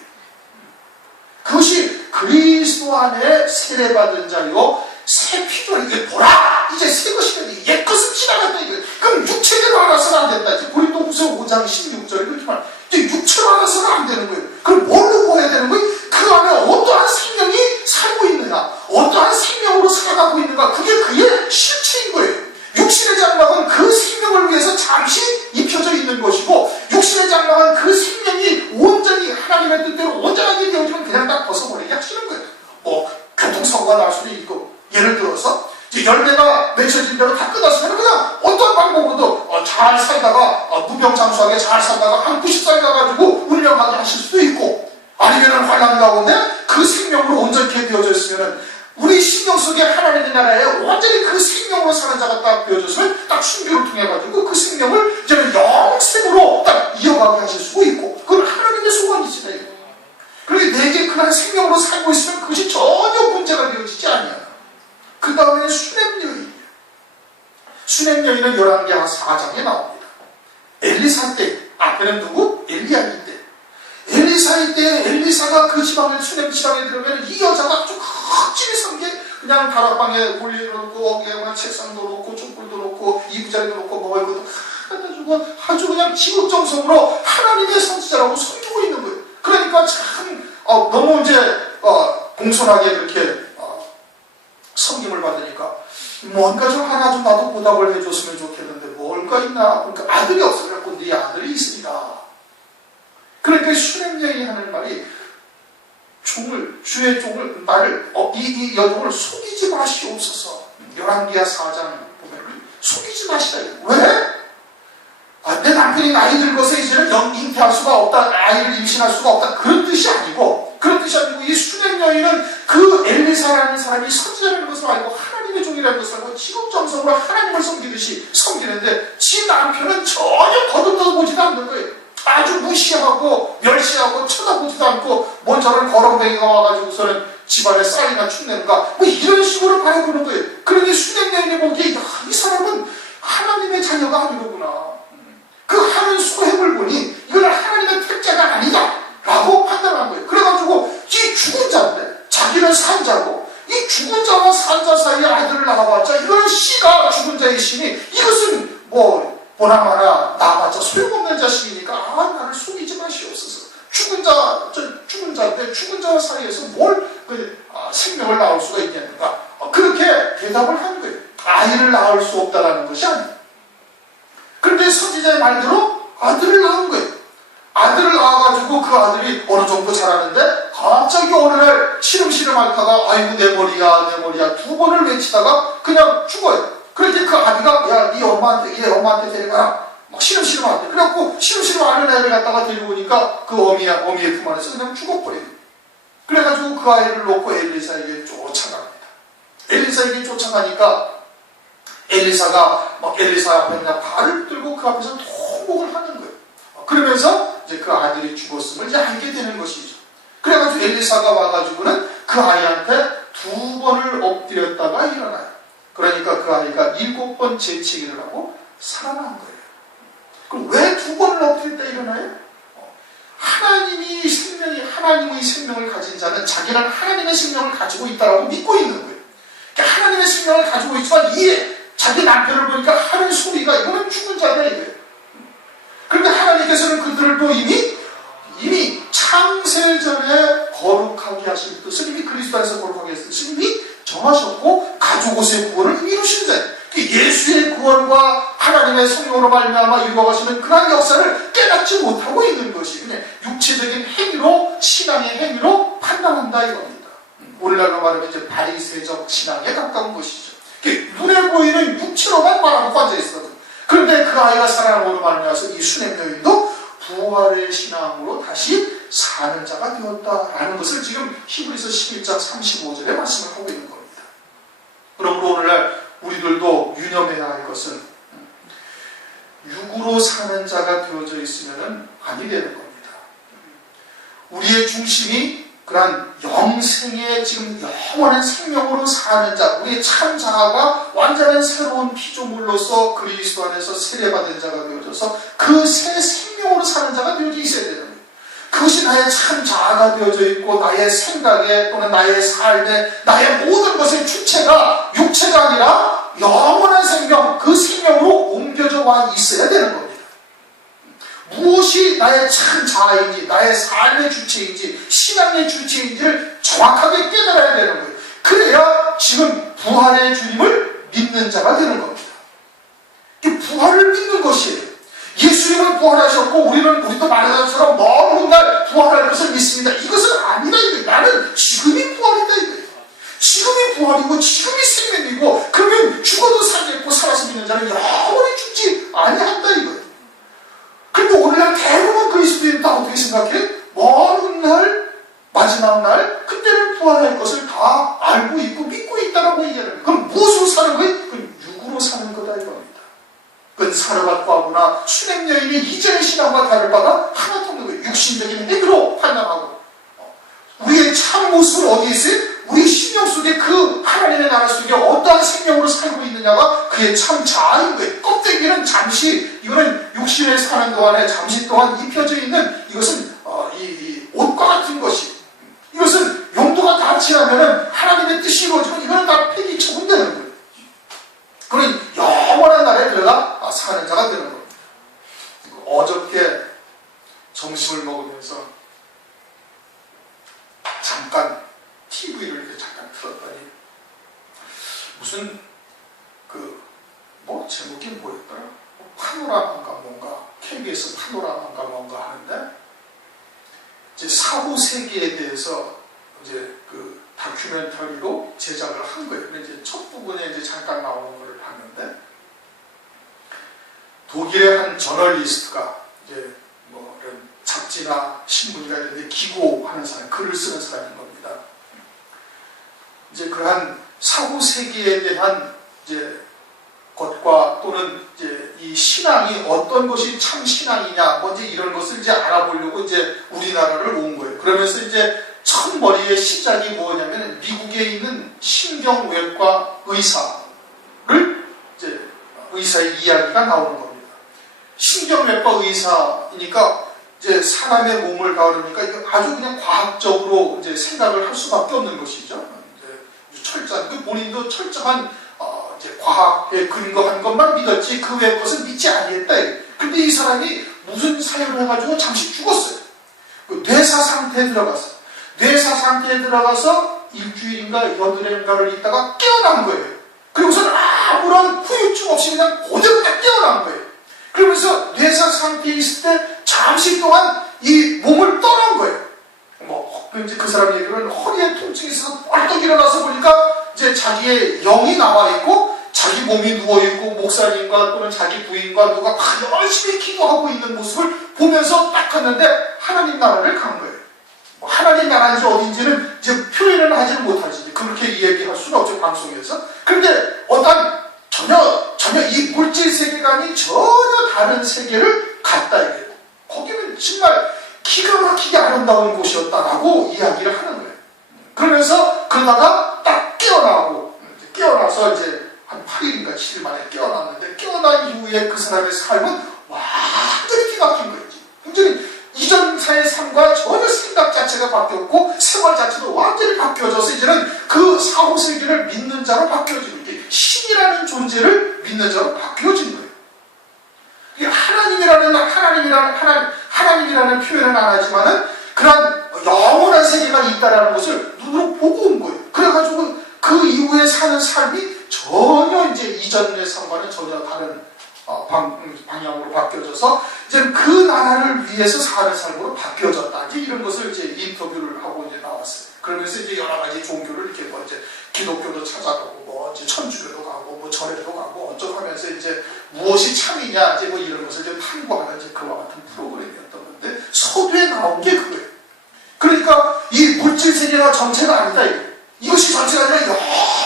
그것이 그리스도 안에 세례받은 자요 새 피조물. 이게 보라! 이제 새 것이면 옛 것은 지나갔다 이거예요. 그럼 육체대로 알아서는 안 된다. 고린도후서 5장 16절에 그렇게 말해요. 육체로 알아서는 안 되는 거예요. 그럼 뭘로 보아야 되는 거예요? 그 안에 어떠한 생명이 살고 있느냐, 어떠한 생명으로 살아가고 있는가, 그게 그의 실체인 거예요. 육신의 장막은 그 생명을 위해서 잠시 입혀져 있는 것이고 육신의 장막은 그 생명이 온전히 하나님의 뜻대로 온전하게 되어지면 그냥 딱 벗어버리게 하시는 거예요. 교통사고가 날 수도 있고 예를 들어서 열매가 맺혀진 대로 다 끝났으면 그냥 어떤 방법으로도 잘 살다가 무병장수하게 잘 살다가 한 90살 가가지고 운명하게 하실 수도 있고 아니면은 환난 가운데 그 생명으로 온전케 되어져 있으면은 우리 신경 속에 하나님의 나라에 완전히 그 생명으로 사는 자가 딱 되어져서 딱 순교를 통해 가지고 그 생명을 이제는 영생으로 딱 이어가게 하실 수가 있고 그건 하나님의 소원이시다. 그런데 내게 그런 생명으로 살고 있으면 그것이 전혀 문제가 되어지지 않아요. 그 다음에 수냄 여인. 수냄 여인은 열왕기하 4장에 나옵니다. 엘리사 때, 앞에는 누구? 엘리야기 때. 엘리사 엘리사의 때 엘리사가 그 지방에 수냄 지방에 들어가면 이 여자가 아주 흑질이 성게 그냥 다락방에 볼일을 놓고 그냥 책상도 놓고 촛불도 놓고 이부자리도 놓고 먹을 것도 갖다 주고 아주 그냥 지극정성으로 하나님의 선지자라고 섬기고 있는 거예요. 그러니까 참 너무 이제 공손하게 그렇게 섬김을 받으니까 뭔가 좀 하나 좀 나도 보답을 해줬으면 좋겠는데 뭘까 있나. 그러니까 아들이 없어갖고 네 아들이 있으리라. 그러니까 슈렘 여인이 하는 말이 주의 종을 나를 이 여종을 속이지 마시옵소서. 열왕기하 4장 보면 속이지 마시라. 왜? 내 남편이 나이 들고서 이제는 잉태할 수가 없다, 아이를 임신할 수가 없다, 그런 뜻이 아니고 이 슈렘 여인은 그 엘리사라는 사람이 선지자라는 것을 알고 하나님의 종이라는 것을 알고 지극정성으로 하나님을 섬기듯이 섬기는데 지 남편은 전혀 거듭도 보지도 않는 거예요. 아주 무시하고 멸시하고 쳐다보지도 않고 뭔 저런 거렁뱅이가 와가지고서는 집안에 쌀이나 축내는가 뭐 이런 식으로 바라보는 거예요. 그러니 슈렘 여인이 보기에 이 사람은 하나님의 자녀가 아니로구나. 그 하는 수행을 보니 이거는 하나님의 택자가 아니다 라고 판단한 거예요. 그래가지고 이 죽은 자인데 자기는 산 자고 이 죽은 자와 산 자 사이에 아이들을 낳아봤자 이거는 씨가 죽은 자의 신이 이것은 뭐 보나마나 낳아봤자 소용없는 자식이니까 나를 속이지 마시옵소서. 죽은 자인데 죽은 자와 사이에서 뭘 생명을 낳을 수가 있겠는가. 그렇게 대답을 한 거예요. 아이를 낳을 수 없다라는 것이 아니에요. 그런데 선지자의 말대로 아들을 낳은 거예요. 아들을 낳아가지고 그 아들이 어느 정도 자라는데 갑자기 어느 날 시름시름 앓다가 아이고 내 머리야 두 번을 외치다가 그냥 죽어요. 그런데 그 아비가 야 네 엄마한테 데려가라 막 시름시름 앓대. 그래갖고 시름시름 앓는 애를 갖다가 데려오니까 그 어미의 품 안에서 그냥 죽어버려요. 그래가지고 그 아이를 놓고 엘리사에게 쫓아갑니다. 엘리사에게 쫓아가니까 엘리사가 엘리사 앞에 그냥 발을 들고 그 앞에서 통곡을 하는 거예요. 그러면서 이제 그 아들이 죽었음을 이제 알게 되는 것이죠. 그래가지고 엘리사가 와가지고는 그 아이한테 2번을 엎드렸다가 일어나요. 그러니까 그 아이가 7번 재치기를 하고 살아난 거예요. 그럼 왜 2번을 엎드렸다 일어나요? 하나님의 생명을 가진 자는 자기는 하나님의 생명을 가지고 있다라고 믿고 있는 거예요. 그러니까 하나님의 생명을 가지고 있지만 자기 남편을 보니까 하는 소리가 이거는 죽은 자다 이거예요. 그런데 하나님께서는 그들도 이미 창세전에 거룩하게 하실 뜻을 이미 그리스도 안에서 거룩하게 하실 뜻을 이미 정하셨고 가족옷의 구원을 이미 이루신 자예요. 예수의 구원과 하나님의 성령으로 말미암아 이루어가시는 그런 역사를 깨닫지 못하고 있는 것이 그냥 육체적인 행위로 신앙의 행위로 판단한다 이겁니다. 오늘날로 말하면 이제 바리새적 신앙에 가까운 것이죠. 눈에 보이는 육체로만 말하고 앉아있었거든. 그런데 그 아이가 살아남으로 말미암아서 이 슈렘 여인도 부활의 신앙으로 다시 사는 자가 되었다라는 것을 지금 히브리서 11장 35절에 말씀을 하고 있는 겁니다. 그러므로 오늘날 우리들도 유념해야 할 것은 육으로 사는 자가 되어져 있으면 아니 되는 겁니다. 우리의 중심이 그러한 영생의 지금 영원한 생명으로 사는 자, 우리의 참 자아가 완전한 새로운 피조물로서 그리스도 안에서 세례받은 자가 되어져서 그 새 생명으로 사는 자가 되어져 있어야 되는 거예요. 그것이 나의 참 자아가 되어져 있고 나의 생각에 또는 나의 삶에 나의 모든 것의 주체가 육체가 아니라 영원한 생명, 그 생명으로 옮겨져 와 있어야 되는 겁니다. 무엇이 나의 참 자아인지 나의 삶의 주체인지 신앙의 주체인지를 정확하게 깨달아야 되는 거예요. 그래야 지금 부활의 주님을 믿는 자가 되는 겁니다. 부활을 믿는 것이에요. 예수님은 부활하셨고 우리도 말하는 것처럼 먼 훗날 부활할 것을 믿습니다. 이것은 아니다 이거예요. 나는 지금이 부활이다 이거예요. 지금이 부활이고 지금이 생명이고 그러면 죽어도 살겠고 살아서 믿는 자는 영원히 죽지 아니한다 이거예요. 그런데 오늘날 대부분 그리스도인은 다 어떻게 생각해? 먼 훗날 마지막 날 그때는 부활할 것을 다 알고 있고 믿고 있다라고 얘기하는 거예요. 그럼 무엇으로 사는 거예요? 그건 육으로 사는 거다 이겁니다. 그건 사르밧과 아구나 슈렘 여인이 이전의 신앙과 다를 바가 하나도 없는 거예요. 육신적인 행위로 판단하고 우리의 참 모습은 어디에 있어요? 우리 심령 속에 그 하나님의 나라 속에 어떠한 생명으로 살고 있느냐가 그의 참 자아인 거예요. 껍데기는 잠시 이거는 육신에 사는 동안에 잠시 동안 입혀져 있는 이것은 이 보면서 잠깐 TV를 이렇게 잠깐 틀었더니 무슨 제목이 뭐였더라? 파노라마인가 뭔가 KBS 파노라마인가 뭔가 하는데 이제 사후 세계에 대해서 이제 그 다큐멘터리로 제작을 한 거예요. 근데 이제 첫 부분에 이제 잠깐 나오는 걸 봤는데 독일의 한 저널리스트가 이제 뭐 이런 잡지나 신문이나 이런 데 기고하는 사람, 글을 쓰는 사람인 겁니다. 이제 그러한 사후 세계에 대한 이제 것과 또는 이제 이 신앙이 어떤 것이 참 신앙이냐, 뭔지 이런 것을 이제 알아보려고 이제 우리나라를 온 거예요. 그러면서 이제 첫 머리의 시작이 뭐냐면 미국에 있는 신경외과 의사를 이제 의사의 이야기가 나오는 겁니다. 신경외과 의사이니까 이제 사람의 몸을 다루니까 아주 그냥 과학적으로 이제 생각을 할 수밖에 없는 것이죠. 이제 철저한 본인도 철저한 이제 과학에 근거한 것만 믿었지 그 외의 것은 믿지 아니했다. 근데 이 사람이 무슨 사유를 해가지고 잠시 죽었어요. 뇌사 상태에 들어갔어요. 뇌사 상태에 들어가서 일주일인가 여드레인가를 있다가 깨어난 거예요. 그리고서는 아무런 후유증 없이 그냥 그대로 딱 깨어난 거예요. 그러면서 뇌사 상태에 있을 때 잠시 동안 이 몸을 떠난 거예요. 이제 그 사람 얘기는 허리에 통증이 있어서 벌떡 일어나서 보니까 이제 자기의 영이 나와 있고 자기 몸이 누워 있고 목사님과 또는 자기 부인과 누가 열심히 기도하고 있는 모습을 보면서 딱 갔는데 하나님 나라를 간 거예요. 하나님 나라인지 어딘지는 이제 표현을 하지는 못하지. 그렇게 이야기할 수는 없죠, 방송에서. 그런데 전혀 이 물질 세계관이 전혀 다른 세계를 갔다 이게. 거기는 정말 기가 막히게 아름다운 곳이었다라고 이야기를 하는 거예요. 그러면서 그러다가 딱 깨어나서 이제 한 8일인가 7일 만에 깨어났는데 깨어난 이후에 그 사람의 삶은 완전히 뒤바뀐 거예요. 완전히 이전 사의 삶과 전혀 생각 자체가 바뀌었고 생활 자체도 완전히 바뀌어져서 이제는 그 사후 세계를 믿는 자로 바뀌어지는 게 신이라는 존재를 믿는 자로 바뀌어진 거예요. 하나님이라는 표현은 안 하지만은 그런 영원한 세계가 있다라는 것을 눈으로 보고 온 거예요. 그래가지고 그 이후에 사는 삶이 전혀 이제 이전의 삶과는 전혀 다른 방향으로 바뀌어져서 이제 그 나라를 위해서 사는 삶으로 바뀌어졌다. 이제 이런 것을 이제 인터뷰를 하고 이제 나왔어요. 그러면서 이제 여러 가지 종교를 이렇게 뭐 이제 기독교도 찾아가고 뭐 이제 천주교도 가고 뭐 절에도 가고 어쩌하면서 이제 무엇이 참이냐 이제 뭐 이런 것을 이제 탐구하는 이제 그와 같은 프로그램이었던 건데 서두에 나온 게 그거예요. 그러니까 이 물질 세계가 전체가 아니다. 이것이 전체가 아니라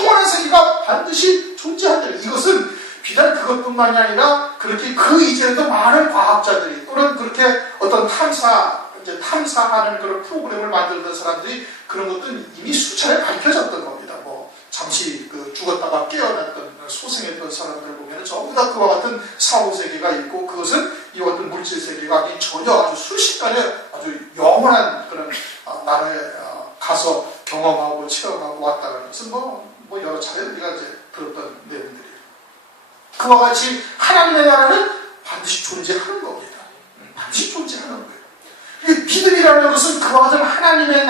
영원한 세계가 반드시 존재한다. 이것은 비단 그것뿐만이 아니라 그렇게 그 이전에도 많은 과학자들이 또는 그렇게 어떤 탐사하는 그런 프로그램을 만들던 사람들이 그런 것들은 이미 수차례 밝혀졌던 겁니다. 뭐 잠시 죽었다가 깨어났던 소생했던 사람들을 보면 전부 다 그와 같은 사후 세계가 있고 그것은 이와 같은 물질 세계가 아닌 전혀 아주 순식간에 아주 영원한 그런 나라에 가서 경험하고 체험하고 왔다는 것은 뭐 여러 차례 우리가 이제 들었던 내용들이에요. 그와 같이 하나님의 나라는 반드시 존재하는 겁니다. 반드시 존재하는 거예요. 믿음이라는 것은 그와 같은 하나님의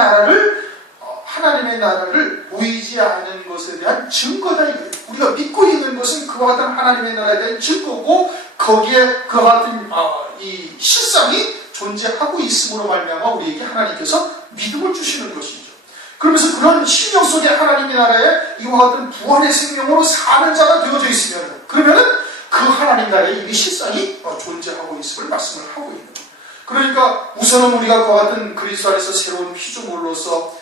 나라를 보이지 않는 것에 대한 증거다 이거예요. 우리가 믿고 있는 것은 그와 같은 하나님의 나라에 대한 증거고 거기에 그와 같은 이 실상이 존재하고 있음으로 말미암아 우리에게 하나님께서 믿음을 주시는 것이죠. 그러면서 그런 심령 속에 하나님의 나라에 이와 같은 부활의 생명으로 사는 자가 되어져 있으면 그러면은 그 하나님 나라에 이미 실상이 존재하고 있음을 말씀을 하고 있는 거예요. 그러니까 우선은 우리가 그와 같은 그리스도 안에서 새로운 피조물로서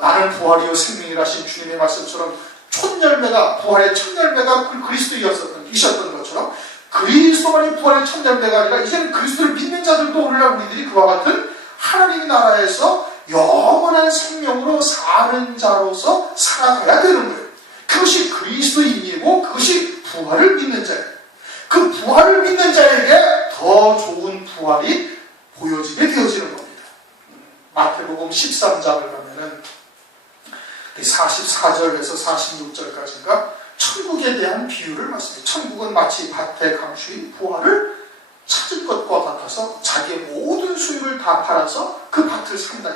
나는 부활이요 생명이라신 주님의 말씀처럼 부활의 첫 열매가 그리스도이셨던 것처럼 그리스도만이 부활의 첫 열매가 아니라 이제는 그리스도를 믿는 자들도 오늘날 우리들이 그와 같은 하나님의 나라에서 영원한 생명으로 사는 자로서 살아가야 되는 거예요. 그것이 그리스도인이고 그것이 부활을 믿는 자예요. 그 부활을 믿는 자에게 더 좋은 부활이 보여지게 되어지는 겁니다. 마태복음 13장을 가면은 44절에서 46절까지인가 천국에 대한 비유를 말씀해요. 천국은 마치 밭에 감추인 부활을 찾은 것과 같아서 자기의 모든 소유를 다 팔아서 그 밭을 산다.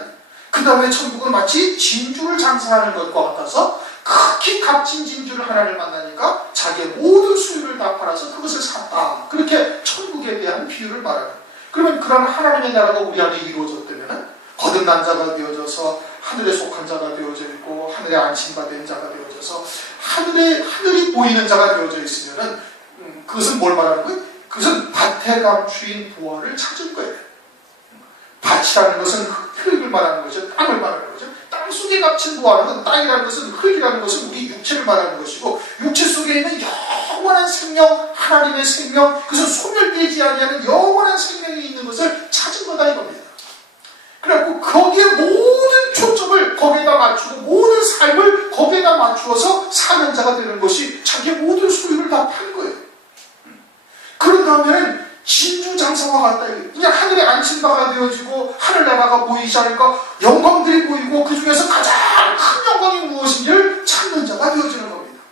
그 다음에 천국은 마치 진주를 장사하는 것과 같아서 극히 값진 진주를 하나를 만나니까 자기의 모든 소유를 다 팔아서 그것을 샀다. 그렇게 천국에 대한 비유를 말하는. 그러면 그런 하나님의 나라가 우리 안에 이루어졌다면 거듭난 자가 되어져서 하늘에 속한 자가 되어져 있고 하늘에 안심받은 자가 되어져서 하늘이 보이는 자가 되어져 있으면은 그것은 뭘 말하는 거예요? 그것은 밭에 감추인 부활을 찾은 거예요. 밭이라는 것은 흙을 말하는 거죠. 땅을 말하는 거죠. 땅 속에 갇힌 부활은 땅이라는 것은 흙이라는 것은 우리 육체를 말하는 것이고 육체 속에 있는 영원한 생명, 하나님의 생명, 그것은 소멸되지 아니하는 영원한 생명이 있는 것을 찾은 거다 이겁니다. 그래갖고 거기에 모든 초점을 거기에다 맞추고 모든 삶을 거기에다 맞추어서 사는 자가 되는 것이 자기의 모든 소유를 다 판 거예요. 그런 다음에는 진주 장사와 같다. 그냥 하늘에 안친바가 되어지고 하늘나라가 보이지 않을까 영광들이 보이고 그 중에서 가장 큰 영광이 무엇인지를 찾는 자가 되어지는 겁니다.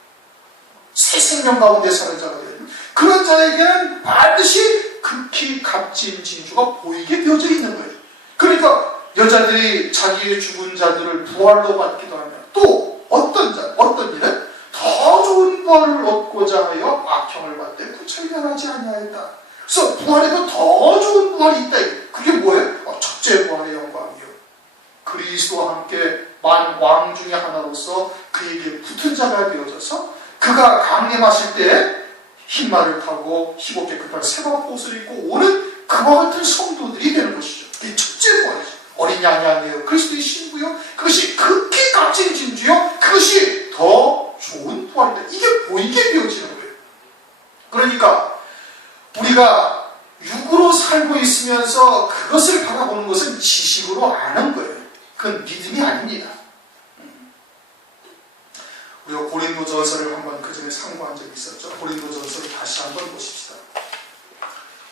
새 생명 가운데 사는 자가 되어지는 그런 자에게는 반드시 극히 값진 진주가 보이게 되어져 있는 거예요. 그러니까 여자들이 자기의 죽은 자들을 부활로 받기도 하며 또 어떤 이는 더 좋은 부활을 얻고자 하여 악형을 받되 구차히 변하지 아니하였다. 그래서 부활에도 더 좋은 부활이 있다. 그게 뭐예요? 첫째 부활의 영광이요. 그리스도와 함께 왕 중에 하나로서 그에게 붙은 자가 되어져서 그가 강림하실 때 흰 말을 타고 희고 깨끗한 새밭 옷을 입고 오는 그와 같은 성도들이 되는 것이죠. 이게 첫째 부활이죠. 어린 양이 아니에요. 그리스도의 신부요. 그것이 극히 값진 진주요. 그것이 더 좋은 부활이다. 이게 보이게 되어지는 거예요. 그러니까 우리가 육으로 살고 있으면서 그것을 바라보는 것은 지식으로 아는 거예요. 그건 믿음이 아닙니다. 우리가 고린도전서를 한번 그 전에 상고한 적이 있었죠. 고린도전서를 다시 한번 보십시다.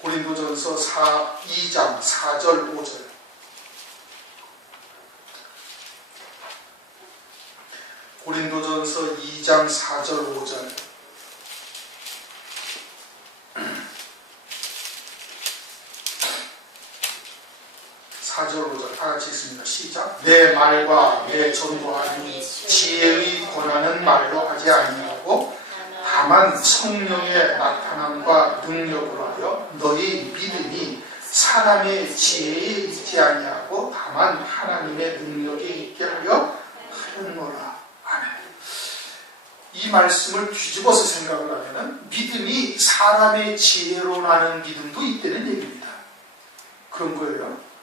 고린도전서 2장 4절 5절. 고린도전서 2장 4절 5절. 다 같이 읽습니다. 시작. 내 말과 내 전도하니 지혜의 권하는 말로 하지 아니하고 다만 성령의 나타남과 능력으로 하여 너희 믿음이 사람의 지혜에 있지 아니하고 다만 하나님의 능력에 있게 하려 하였노라. 아멘. 이 말씀을 뒤집어서 생각을 하면 믿음이 사람의 지혜로 나는 믿음도 있다는 얘기입니다. 그런 거예요.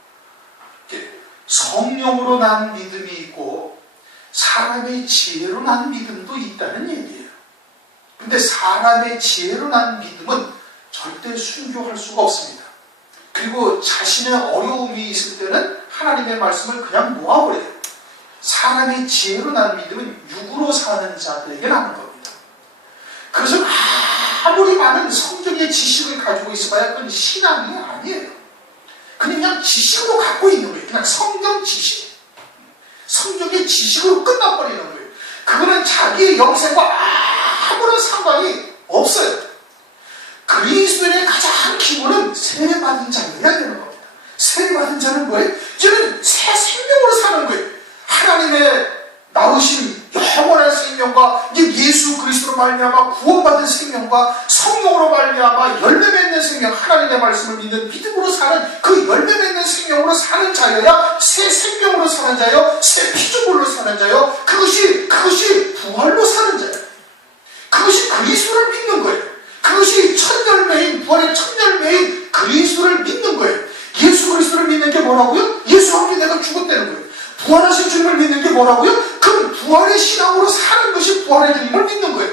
성령으로 난 믿음이 있고 사람의 지혜로 난 믿음도 있다는 얘기예요. 근데 사람의 지혜로 난 믿음은 절대 순교할 수가 없습니다. 그리고 자신의 어려움이 있을 때는 하나님의 말씀을 그냥 놓아버려요. 사람의 지혜로 난 믿음은 육으로 사는 자들에게 나는 겁니다. 그래서 아무리 많은 성경의 지식을 가지고 있어봐야 그건 신앙이 아니에요. 그냥 지식으로 갖고 있는 거예요. 그냥 성경 지식. 성경의 지식으로 끝나버리는 거예요. 그거는 자기의 영생과 아무런 상관이 없어요. 그리스도인의 가장 기본은 세례받은 자여야 되는 겁니다. 세례받은 자는 뭐예요? 이제는 새 생명으로 사는 거예요. 하나님의 낳으신 영원한 생명과 이제 예수 그리스도로 말미암아 구원받은 생명과 성령으로 말미암아 열매 맺는 생명, 하나님의 말씀을 믿는 믿음으로 사는 그 열매 맺는 생명으로 사는 자여야 새 생명으로 사는 자요, 새 피조물로 사는 자요, 그것이 부활로 사는 자예요. 그것이 그리스도를 믿는 거예요. 그것이 첫 열매인 부활의 첫 열매인 그리스도를 믿는 거예요. 예수 그리스도를 믿는 게 뭐라고요? 예수와 함께 내가 죽었다는 거예요. 부활하신 주님을 믿는 게 뭐라고요? 그럼 부활의 신앙으로 사는 것이 부활의 주님을 믿는 거예요.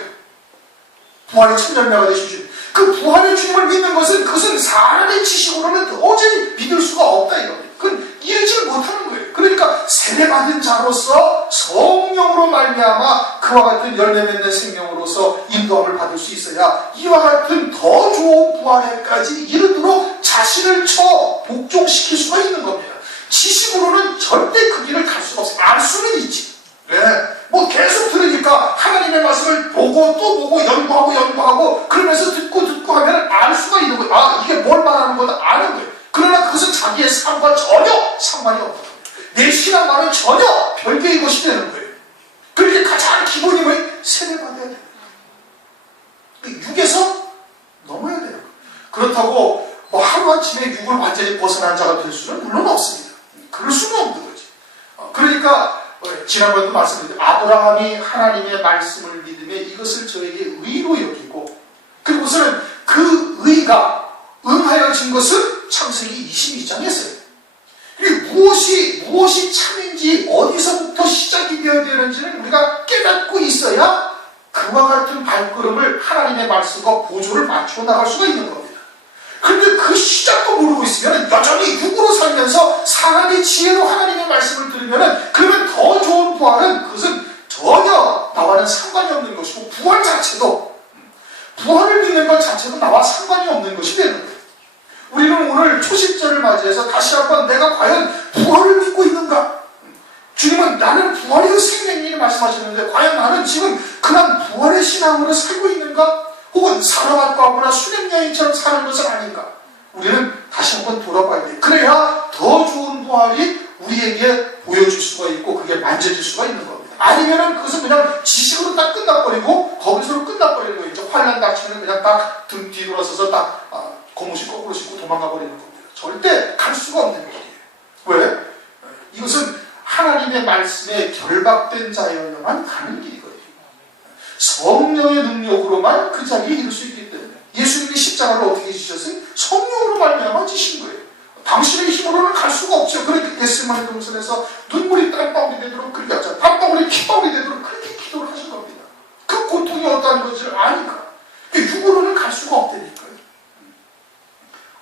부활의 첫 열매가 되신 주님. 그 부활의 주님을 믿는 것은 그것은 사람의 지식으로는 도저히 믿을 수가 없다 이겁니다. 그건 이해지를 못하는 거예요. 그러니까 세례받은 자로서 성령으로 말미암아 그와 같은 열매 맺는 생명으로서 인도함을 받을 수 있어야 이와 같은 더 좋은 부활에까지 이르도록 자신을 복종시킬 수가 있는 겁니다. 지식으로는 절대 그 길을 갈 수가 없어요. 알 수는 있지. 뭐 계속 들으니까 하나님의 말씀을 보고 또 보고 연구하고 그러면서 듣고 하면 알 수가 있는 거예요. 아, 이게 뭘 말하는 부활은 전혀 별개의 것이 되는 거예요. 그러니까 가장 기본이 뭐예요? 세례받아야 돼요. 육에서 넘어야 돼요. 그렇다고 뭐 하루아침에 육을 완전히 벗어난 자가 될 수는 물론 없습니다. 그럴 수는 없는 거지. 그러니까 지난번에도 말씀드렸죠. 아브라함이 하나님의 말씀을 믿으며 이것을 저에게 의로 여기고, 그리고서는 그 의가 응하여진 것은 창세기 22장이었어요. 무엇이 참인지 어디서부터 시작이 되어야 되는지는 우리가 깨닫고 있어야 그와 같은 발걸음을 하나님의 말씀과 보조를 맞춰 나갈 수가 있는 겁니다. 그런데 그 시작도 모르고 있으면 여전히 육으로 살면서 사람의 지혜로 하나님의 말씀을 들으면, 그러면 더 좋은 부활은 그것은 전혀 나와는 상관이 없는 것이고, 부활 자체도, 부활을 믿는 것 자체도 나와 상관이 없는 것이 되는 거예요. 우리는 오늘 초식절을 맞이해서 다시 한번 내가 과연 부활을 믿고 있는가? 주님은 나는 부활의 생명이라고 말씀하셨는데 과연 나는 지금 그런 부활의 신앙으로 살고 있는가? 혹은 사랑할까하거나 수냄여인처럼 사는 것은 아닌가? 우리는 다시 한번 돌아봐야 돼. 그래야 더 좋은 부활이 우리에게 보여줄 수가 있고 그게 만져질 수가 있는 겁니다. 아니면은 그것은 그냥 지식으로 딱 끝나버리고 거기서로 끝나버리는 거예요. 환난 닥치면 그냥 딱 등 뒤돌아서서 딱 고무신 거꾸로 신고 도망가 버리는 겁니다. 절대 갈 수가 없는 길이에요. 왜? 이것은 하나님의 말씀에 결박된 자여야만 가는 길이거든요. 성령의 능력으로만 그 자리에 이룰 수 있기 때문에 예수님이 십자가를 어떻게 지셨어요? 성령으로 말미암아 지신 거예요. 당신의 힘으로는 갈 수가 없죠. 그렇게 겟세마네 동산에서 눈물이 땀방울이 되도록 그렇게 하잖아요. 땀방울이 피방울이 되도록 그렇게 기도를 하신 겁니다. 그 고통이 어떠한 것을 아니까. 육으로는 갈 수가 없다니까요.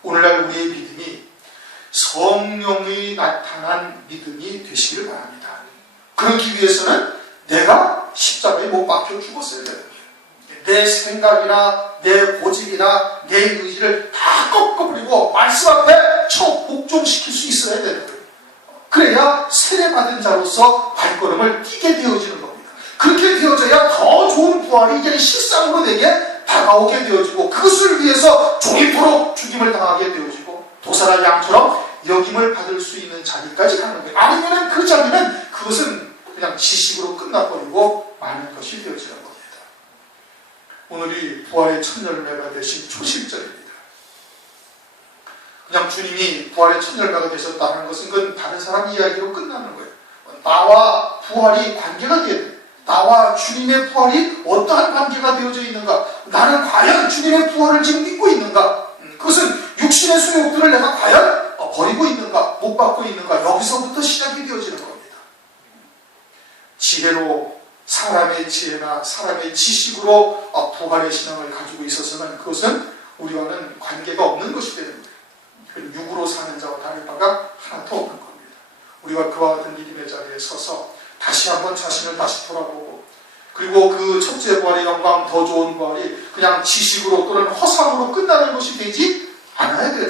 오늘날 우리의 믿음이 성령이 나타난 믿음이 되시길 바랍니다. 그러기 위해서는 내가 십자가에 못 박혀 죽었어야 돼요. 내 생각이나 내 고집이나 내 의지를 다 꺾어버리고 말씀 앞에 복종시킬 수 있어야 되는 거예요. 그래야 세례받은 자로서 발걸음을 뛰게 되어지는 겁니다. 그렇게 되어져야 더 좋은 부활이 이제 실상으로 내게 다가오게 되어지고, 그것을 위해서 종일토록 죽임을 당하게 되어지고 도사나 양처럼 여김을 받을 수 있는 자리까지 가는 거예요. 아니면 그 자리는 그것은 그냥 지식으로 끝나버리고 많은 것이 되어지는 겁니다. 오늘이 부활의 첫 열매가 되신 초실절입니다. 그냥 주님이 부활의 첫 열매가 되셨다는 것은 그건 다른 사람 이야기로 끝나는 거예요. 나와 부활이 관계가 되어야 돼요. 나와 주님의 부활이 어떠한 관계가 되어져 있는가? 나는 과연 주님의 부활을 지금 믿고 있는가? 그것은 육신의 소욕들을 내가 과연 버리고 있는가? 못 받고 있는가? 여기서부터 시작이 되어지는 겁니다. 지혜로, 사람의 지혜나 사람의 지식으로 부활의 신앙을 가지고 있어서는 그것은 우리와는 관계가 없는 것이 되는 거예요. 육으로 사는 자와 다를 바가 하나도 없는 겁니다. 우리가 그와 같은 믿음의 자리에 서서 다시 한번 자신을 다시 돌아보고, 그리고 그 첫째 부활의 영광, 더 좋은 부활이 그냥 지식으로 또는 허상으로 끝나는 것이 되지 않아야 돼요.